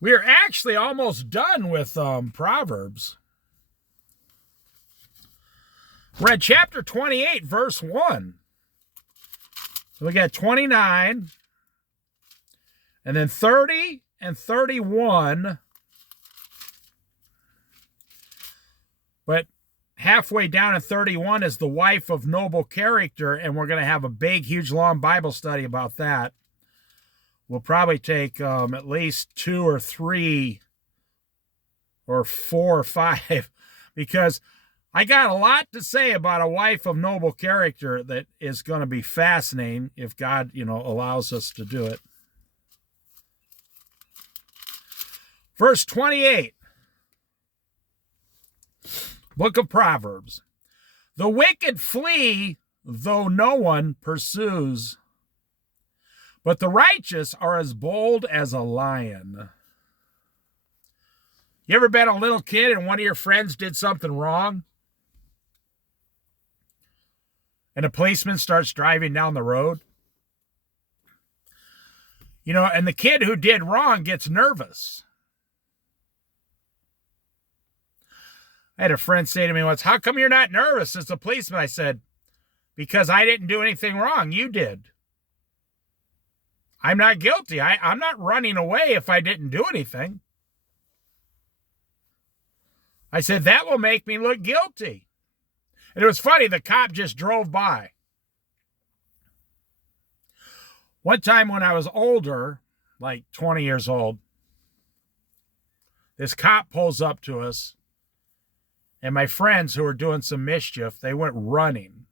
We're actually almost done with Proverbs. We're at chapter 28, verse 1. So we got 29, and then 30 and 31. But halfway down in 31 is the wife of noble character, and we're going to have a big, huge, long Bible study about that. We'll probably take at least 2 or 3 or 4 or 5, because I got a lot to say about a wife of noble character that is going to be fascinating if God, allows us to do it. Verse 28, book of Proverbs. The wicked flee, though no one pursues, but the righteous are as bold as a lion. You ever been a little kid and one of your friends did something wrong? And a policeman starts driving down the road? And the kid who did wrong gets nervous. I had a friend say to me once, "How come you're not nervous as a policeman?" I said, "Because I didn't do anything wrong. You did. I'm not guilty. I'm not running away if I didn't do anything." I said, "That will make me look guilty." And it was funny, the cop just drove by. One time when I was older, like 20 years old, this cop pulls up to us, and my friends who were doing some mischief, they went running.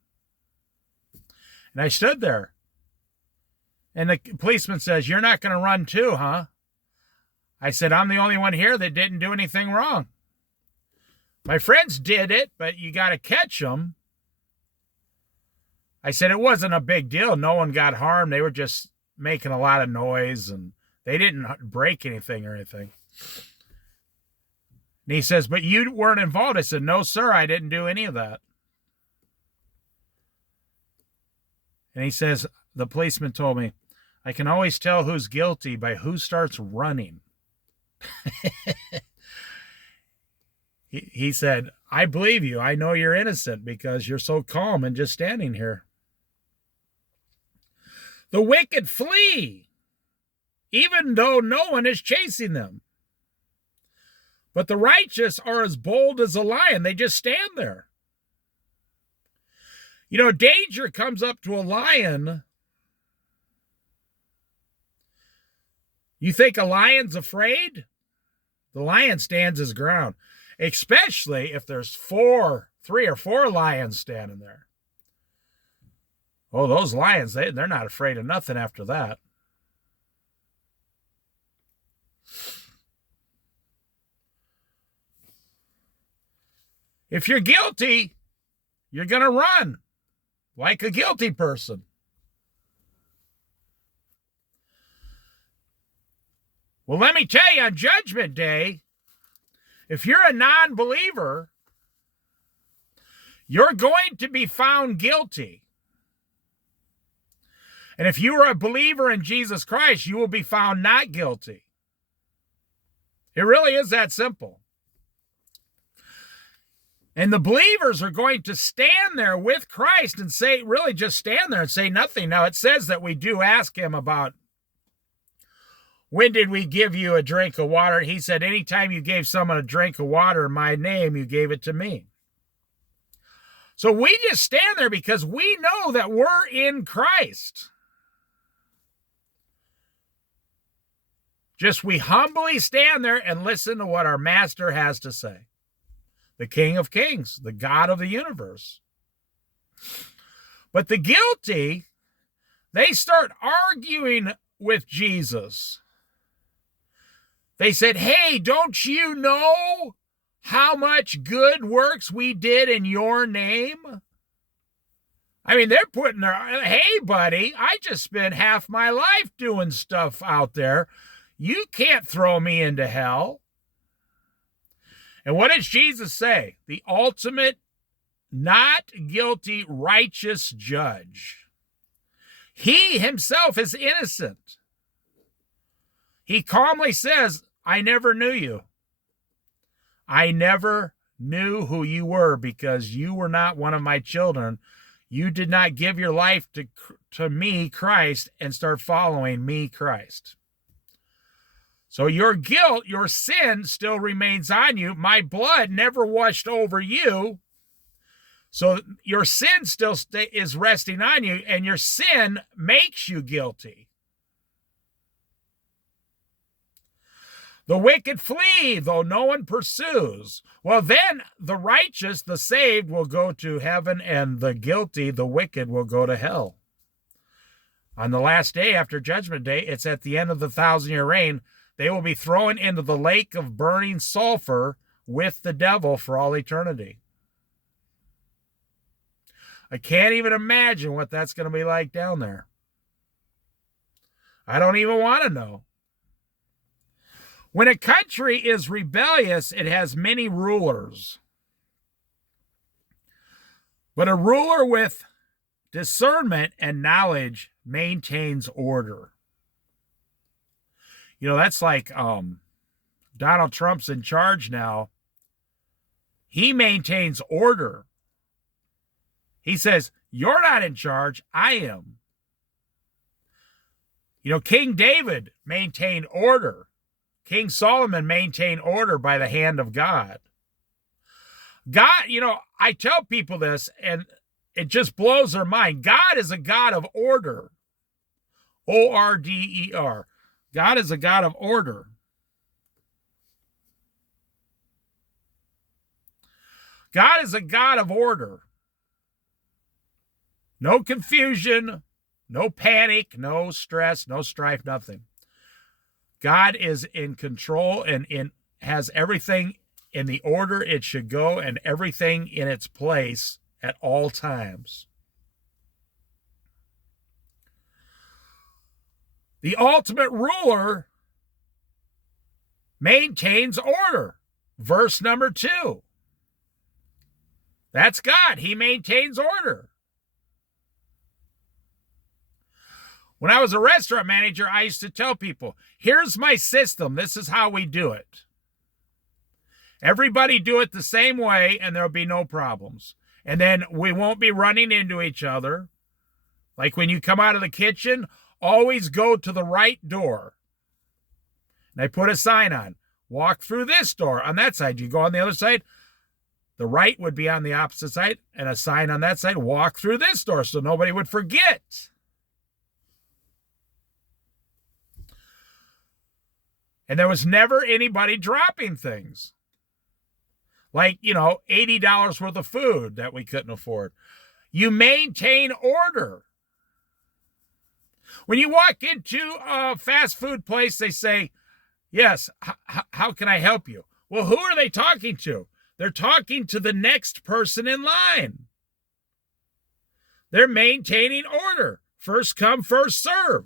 And I stood there. And the policeman says, "You're not going to run too, huh?" I said, "I'm the only one here that didn't do anything wrong. My friends did it, but you got to catch them." I said, "It wasn't a big deal. No one got harmed. They were just making a lot of noise, and they didn't break anything or anything." And he says, "But you weren't involved." I said, "No, sir, I didn't do any of that." And he says, the policeman told me, "I can always tell who's guilty by who starts running." He said, "I believe you. I know you're innocent because you're so calm and just standing here." The wicked flee, even though no one is chasing them. But the righteous are as bold as a lion. They just stand there. Danger comes up to a lion. You think a lion's afraid? The lion stands his ground, especially if there's 3 or 4 lions standing there. Oh, those lions, they're not afraid of nothing after that. If you're guilty, you're going to run like a guilty person. Well, let me tell you, on Judgment Day, if you're a non-believer, you're going to be found guilty. And if you are a believer in Jesus Christ, you will be found not guilty. It really is that simple. And the believers are going to stand there with Christ and say, really just stand there and say nothing. Now, it says that we do ask him about, when did we give you a drink of water? He said, anytime you gave someone a drink of water in my name, you gave it to me. So we just stand there because we know that we're in Christ. Just we humbly stand there and listen to what our master has to say. The King of Kings, the God of the universe. But the guilty, they start arguing with Jesus. They said, "Hey, don't you know how much good works we did in your name?" I mean, they're putting their, "Hey, buddy, I just spent half my life doing stuff out there. You can't throw me into hell." And what does Jesus say? The ultimate, not guilty, righteous judge. He himself is innocent. He calmly says, I never knew you. I never knew who you were because you were not one of my children. You did not give your life to me, Christ, and start following me, Christ. So your guilt, your sin still remains on you. My blood never washed over you. So your sin still is resting on you, and your sin makes you guilty. The wicked flee, though no one pursues. Well, then the righteous, the saved, will go to heaven, and the guilty, the wicked, will go to hell. On the last day after Judgment Day, it's at the end of the 1,000-year reign, they will be thrown into the lake of burning sulfur with the devil for all eternity. I can't even imagine what that's going to be like down there. I don't even want to know. When a country is rebellious, it has many rulers. But a ruler with discernment and knowledge maintains order. You know, that's like Donald Trump's in charge now. He maintains order. He says, you're not in charge, I am. You know, King David maintained order. King Solomon maintained order by the hand of God. God, you know, I tell people this, and it just blows their mind. God is a God of order. O-R-D-E-R. God is a God of order. God is a God of order. No confusion, no panic, no stress, no strife, nothing. God is in control and has everything in the order it should go and everything in its place at all times. The ultimate ruler maintains order. Verse number 2. That's God. He maintains order. When I was a restaurant manager, I used to tell people, here's my system. This is how we do it. Everybody do it the same way, and there'll be no problems. And then we won't be running into each other. Like when you come out of the kitchen, always go to the right door. And I put a sign on. Walk through this door on that side. You go on the other side. The right would be on the opposite side, and a sign on that side. Walk through this door so nobody would forget. And there was never anybody dropping things. Like, you know, $80 worth of food that we couldn't afford. You maintain order. When you walk into a fast food place, they say, yes, how can I help you? Well, who are they talking to? They're talking to the next person in line. They're maintaining order. First come, first serve.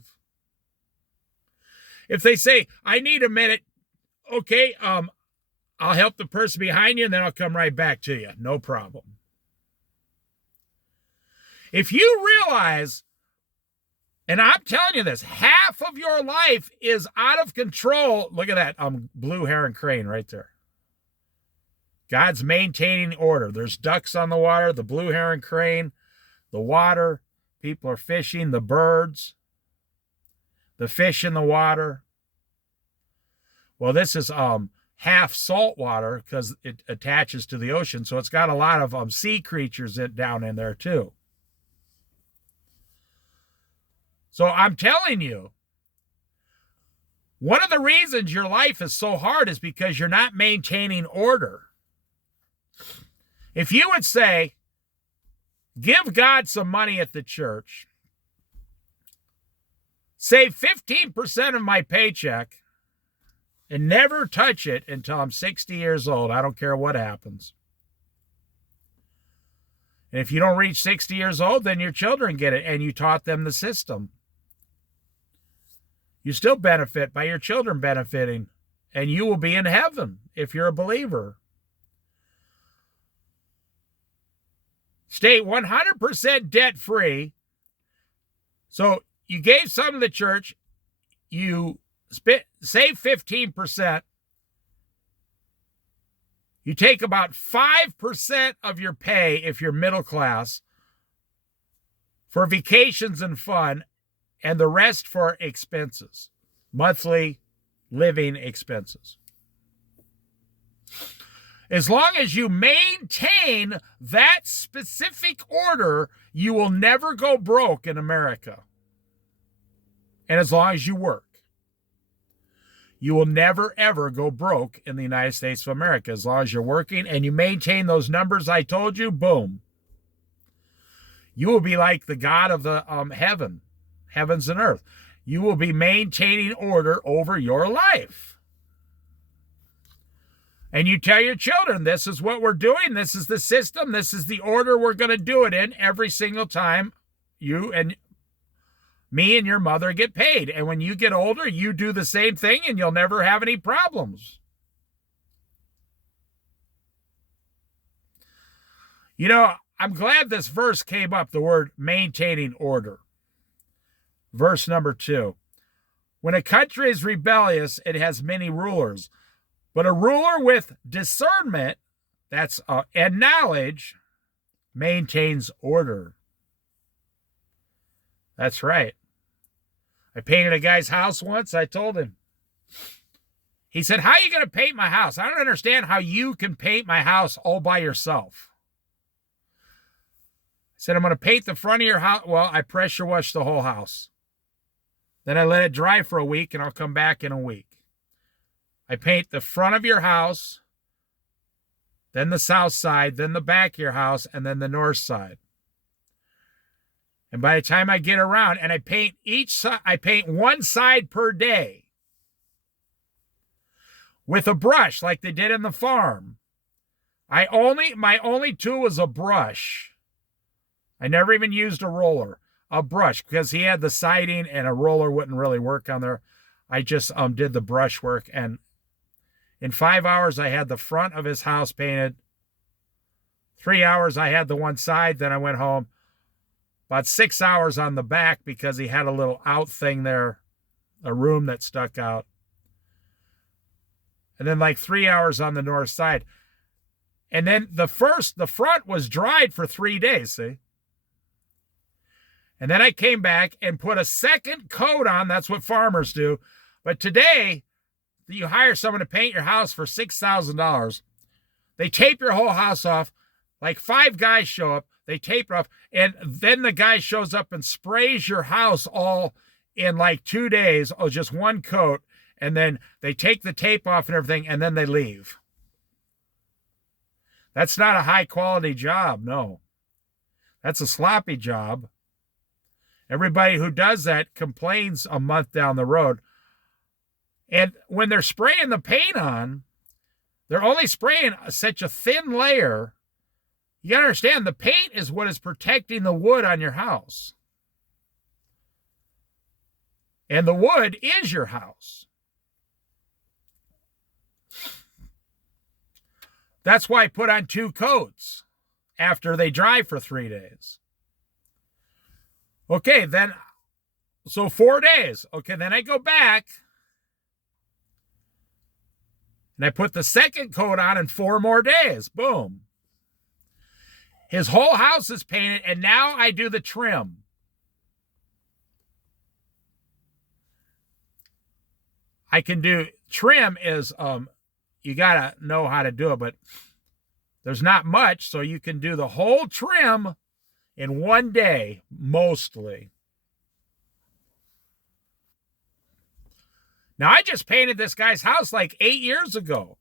If they say, I need a minute, okay, I'll help the person behind you and then I'll come right back to you. No problem. If you realize, and I'm telling you this, half of your life is out of control. Look at that blue heron crane right there. God's maintaining order. There's ducks on the water, the blue heron crane, the water, people are fishing, the birds, the fish in the water. Well, this is half salt water because it attaches to the ocean, so it's got a lot of sea creatures down in there too. So I'm telling you, one of the reasons your life is so hard is because you're not maintaining order. If you would say, give God some money at the church, save 15% of my paycheck, and never touch it until I'm 60 years old. I don't care what happens. And if you don't reach 60 years old, then your children get it, and you taught them the system. You still benefit by your children benefiting, and you will be in heaven if you're a believer. Stay 100% debt-free. So you gave some to the church, you save 15%, You take about 5% of your pay, if you're middle class, for vacations and fun, and the rest for expenses, monthly living expenses. As long as you maintain that specific order, you will never go broke in America. And as long as you work, you will never, ever go broke in the United States of America. As long as you're working and you maintain those numbers I told you, boom. You will be like the God of the heavens and earth. You will be maintaining order over your life. And you tell your children, this is what we're doing. This is the system. This is the order we're going to do it in every single time you and me and your mother get paid. And when you get older, you do the same thing and you'll never have any problems. You know, I'm glad this verse came up, the word maintaining order. Verse number 2. When a country is rebellious, it has many rulers. But a ruler with discernment, and knowledge, maintains order. That's right. I painted a guy's house once. I told him. He said, how are you going to paint my house? I don't understand how you can paint my house all by yourself. I said, I'm going to paint the front of your house. Well, I pressure wash the whole house. Then I let it dry for a week, and I'll come back in a week. I paint the front of your house, then the south side, then the back of your house, and then the north side. And by the time I get around, and I paint each side, I paint one side per day with a brush like they did in the farm. My only tool was a brush. I never even used a roller, a brush, because he had the siding and a roller wouldn't really work on there. I just did the brush work, and in 5 hours, I had the front of his house painted. 3 hours, I had the one side. Then I went home. About 6 hours on the back because he had a little out thing there, a room that stuck out. And then like 3 hours on the north side. And then the front was dried for 3 days, see? And then I came back and put a second coat on. That's what farmers do. But today, you hire someone to paint your house for $6,000. They tape your whole house off. Like 5 guys show up. They tape it off. And then the guy shows up and sprays your house all in like 2 days. Oh, just one coat. And then they take the tape off and everything. And then they leave. That's not a high quality job. No. That's a sloppy job. Everybody who does that complains a month down the road. And when they're spraying the paint on, they're only spraying such a thin layer. You got to understand, the paint is what is protecting the wood on your house. And the wood is your house. That's why I put on 2 coats after they dry for 3 days. Okay, then, so 4 days. Okay, then I go back. And I put the second coat on in 4 more days. Boom. His whole house is painted, and now I do the trim. I can do, trim is, you got to know how to do it, but there's not much, so you can do the whole trim in 1 day, mostly. Now, I just painted this guy's house like 8 years ago.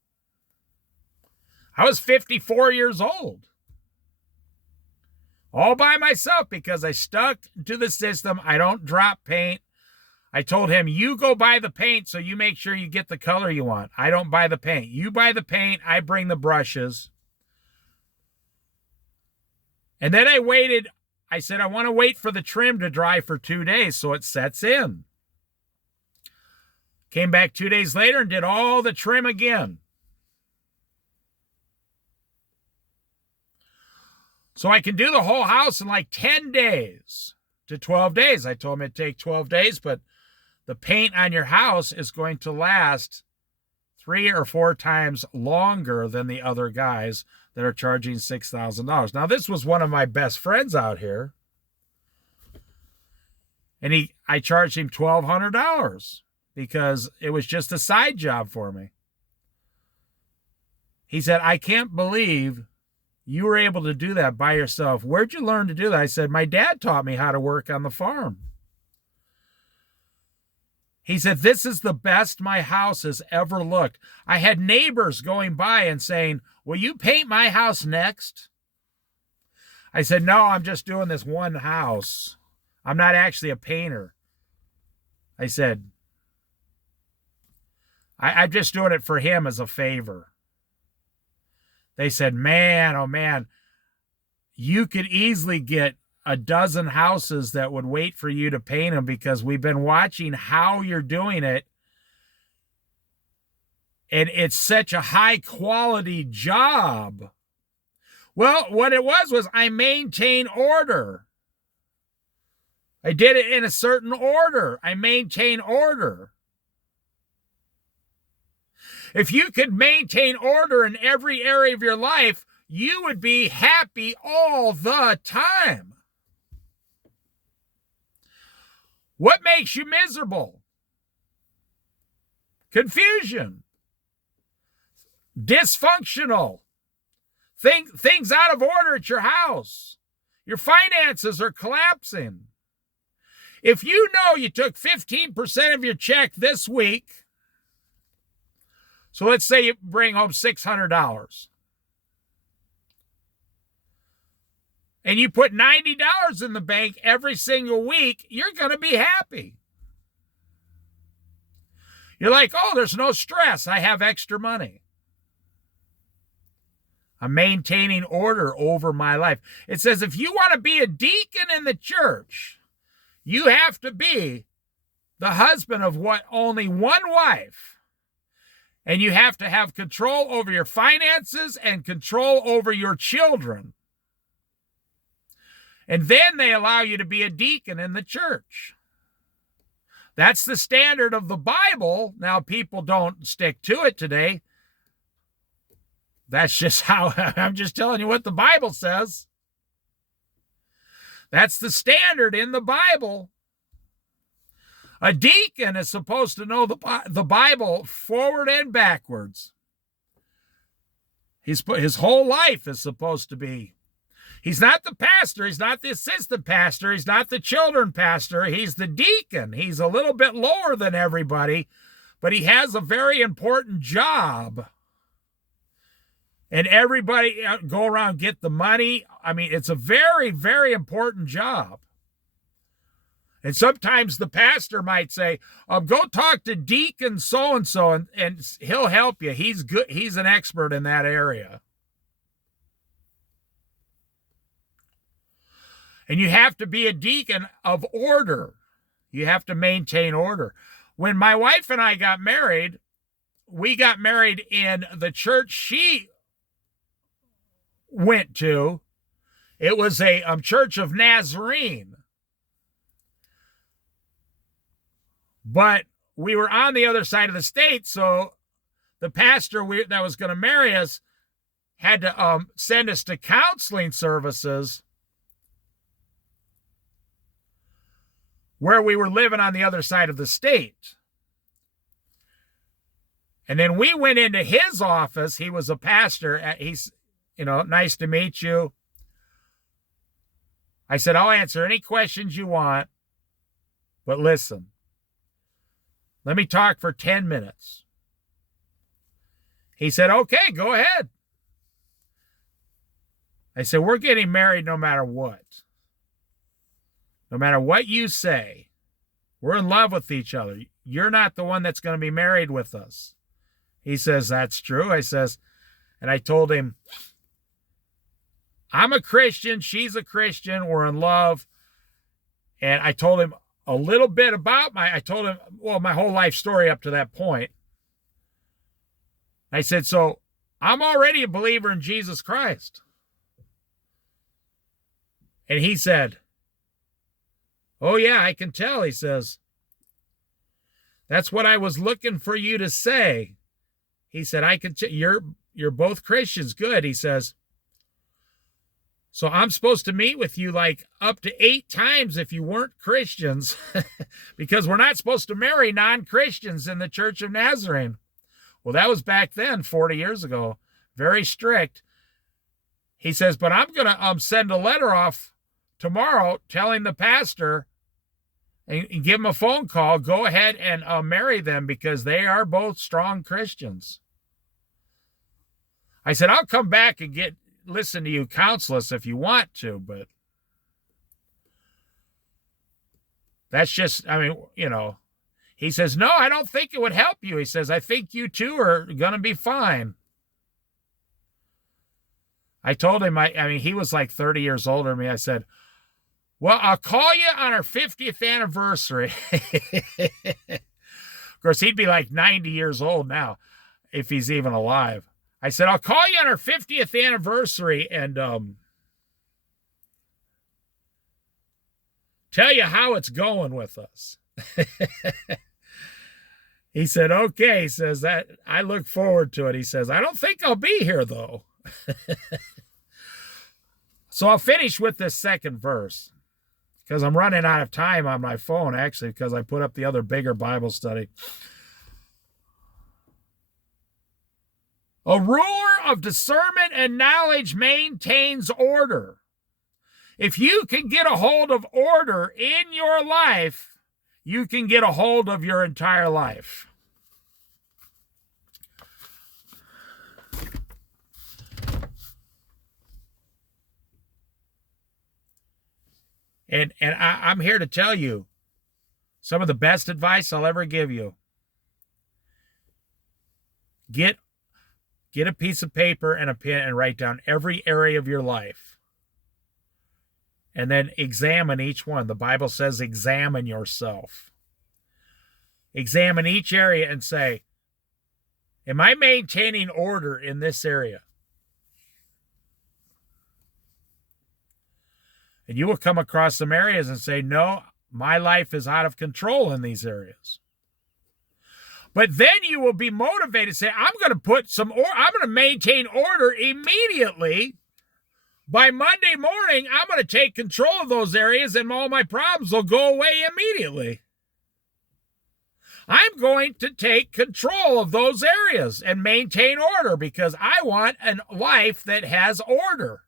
I was 54 years old. All by myself because I stuck to the system. I don't drop paint. I told him, you go buy the paint so you make sure you get the color you want. I don't buy the paint. You buy the paint. I bring the brushes. And then I waited. I said, I want to wait for the trim to dry for 2 days so it sets in. Came back 2 days later and did all the trim again. So I can do the whole house in like 10 days to 12 days. I told him it'd take 12 days, but the paint on your house is going to last 3 or 4 times longer than the other guys that are charging $6,000. Now, this was one of my best friends out here. And I charged him $1,200 because it was just a side job for me. He said, I can't believe you were able to do that by yourself. Where'd you learn to do that? I said, my dad taught me how to work on the farm. He said, this is the best my house has ever looked. I had neighbors going by and saying, will you paint my house next? I said, no, I'm just doing this one house. I'm not actually a painter. I said, I'm just doing it for him as a favor. They said, man, oh man, you could easily get a dozen houses that would wait for you to paint them because we've been watching how you're doing it. And it's such a high quality job. Well, what it was I maintain order. I did it in a certain order. I maintain order. If you could maintain order in every area of your life, you would be happy all the time. What makes you miserable? Confusion. Dysfunctional. Things out of order at your house. Your finances are collapsing. If you know you took 15% of your check this week, so let's say you bring home $600, and you put $90 in the bank every single week, you're going to be happy. You're like, oh, there's no stress. I have extra money. I'm maintaining order over my life. It says if you want to be a deacon in the church, you have to be the husband of only one wife. And you have to have control over your finances and control over your children. And then they allow you to be a deacon in the church. That's the standard of the Bible. Now, people don't stick to it today. That's just how, I'm just telling you what the Bible says. That's the standard in the Bible. A deacon is supposed to know the Bible forward and backwards. His whole life is supposed to be. He's not the pastor. He's not the assistant pastor. He's not the children pastor. He's the deacon. He's a little bit lower than everybody, but he has a very important job. And everybody go around, get the money. I mean, it's a very, very important job. And sometimes the pastor might say, go talk to Deacon so-and-so, and he'll help you. He's good. He's an expert in that area. And you have to be a deacon of order. You have to maintain order. When my wife and I got married, we got married in the church she went to. It was a Church of Nazarene. But we were on the other side of the state, so the pastor that was going to marry us had to send us to counseling services where we were living on the other side of the state. And then we went into his office. He was a pastor. He's, nice to meet you. I said, I'll answer any questions you want, but listen. Let me talk for 10 minutes. He said, okay, go ahead. I said, we're getting married no matter what. No matter what you say, we're in love with each other. You're not the one that's going to be married with us. He says, that's true. And I told him, I'm a Christian. She's a Christian. We're in love. And I told him a little bit about my whole life story up to that point. I said, so I'm already a believer in Jesus Christ. And he said, oh yeah, I can tell. He says, that's what I was looking for you to say. He said, you're both Christians. Good. He says, so I'm supposed to meet with you like up to 8 times if you weren't Christians, because we're not supposed to marry non-Christians in the Church of Nazarene. Well, that was back then, 40 years ago. Very strict. He says, but I'm going to send a letter off tomorrow telling the pastor and give him a phone call. Go ahead and marry them because they are both strong Christians. I said, I'll come back and listen to you counsel us if you want to, but that's just, he says, no, I don't think it would help you. He says, I think you two are going to be fine. I told him, he was like 30 years older than me. I said, well, I'll call you on our 50th anniversary. Of course, he'd be like 90 years old now if he's even alive. I said, I'll call you on our 50th anniversary and tell you how it's going with us. He said, okay. He says, that I look forward to it. He says, I don't think I'll be here, though. So I'll finish with this second verse because I'm running out of time on my phone, actually, because I put up the other bigger Bible study. A ruler of discernment and knowledge maintains order. If you can get a hold of order in your life, you can get a hold of your entire life. And I'm here to tell you some of the best advice I'll ever give you. Get a piece of paper and a pen and write down every area of your life. And then examine each one. The Bible says examine yourself. Examine each area and say, am I maintaining order in this area? And you will come across some areas and say, no, my life is out of control in these areas. But then you will be motivated to say, I'm going to maintain order immediately. By Monday morning, I'm going to take control of those areas and all my problems will go away immediately. I'm going to take control of those areas and maintain order because I want a life that has order.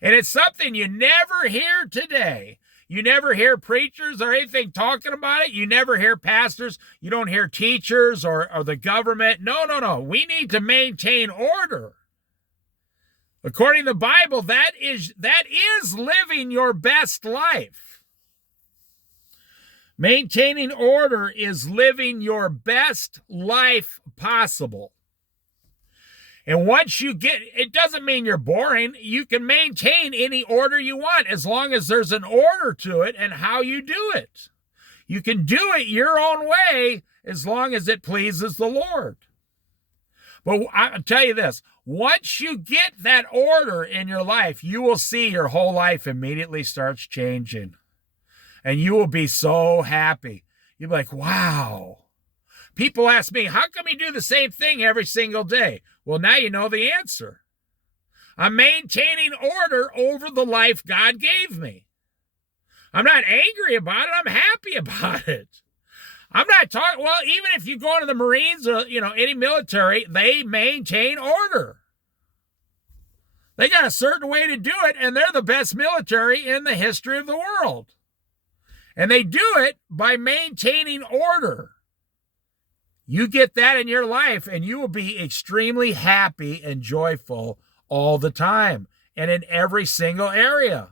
And it's something you never hear today. You never hear preachers or anything talking about it. You never hear pastors. You don't hear teachers or the government. No. We need to maintain order. According to the Bible, that is living your best life. Maintaining order is living your best life possible. And once you it doesn't mean you're boring. You can maintain any order you want as long as there's an order to it and how you do it. You can do it your own way as long as it pleases the Lord. But I'll tell you this, once you get that order in your life, you will see your whole life immediately starts changing. And you will be so happy. You'll be like, wow. People ask me, how come you do the same thing every single day? Well, now you know the answer. I'm maintaining order over the life God gave me. I'm not angry about it. I'm happy about it. I'm not talking, well, even if you go into the Marines or, any military, they maintain order. They got a certain way to do it, and they're the best military in the history of the world. And they do it by maintaining order. You get that in your life, and you will be extremely happy and joyful all the time and in every single area.